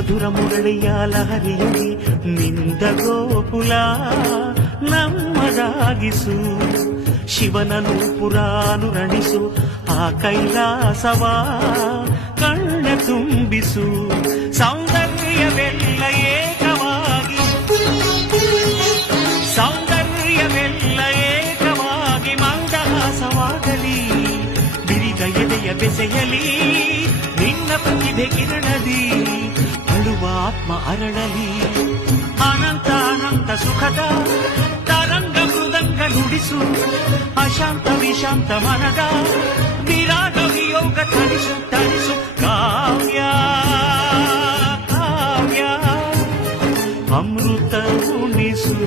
ಮಧುರ ಮುರಳಿಯ ಲಹರಿಯಲ್ಲಿ ನಿಂದ ಗೋಕುಲ ನಮ್ಮದಾಗಿಸು. ಶಿವನನು ಪುರಾನುರಣಿಸು ಆ ಕೈಲಾಸವ ಕಣ್ಣ ತುಂಬಿಸು. ಸೌಂದರ್ಯವೆಲ್ಲ ಏಕವಾಗಿ, ಸೌಂದರ್ಯವೆಲ್ಲ ಏಕವಾಗಿ ಮಂದಹಾಸವಾಗಲಿ. ಬಿರಿದ ಎದೆಯ ಬೆಸೆಯಲಿ ನಿನ್ನ ಪ್ರತಿಭೆ ಕಿರಣದಿ. ಅಳುವ ಆತ್ಮ ಅರಳಲಿ ಅನಂತ ಅನಂತ ಸುಖದ ತರಂಗ ಮೃದಂಗ ನುಡಿಸು. ಅಶಾಂತ ವಿಶಾಂತ ಮನದ ವಿರಾಗ ವಿಯೋಗ ತಣಿಸು ತಣಿಸು. ಕಾವ್ಯ ಕಾವ್ಯ ಅಮೃತ ಉಣಿಸು.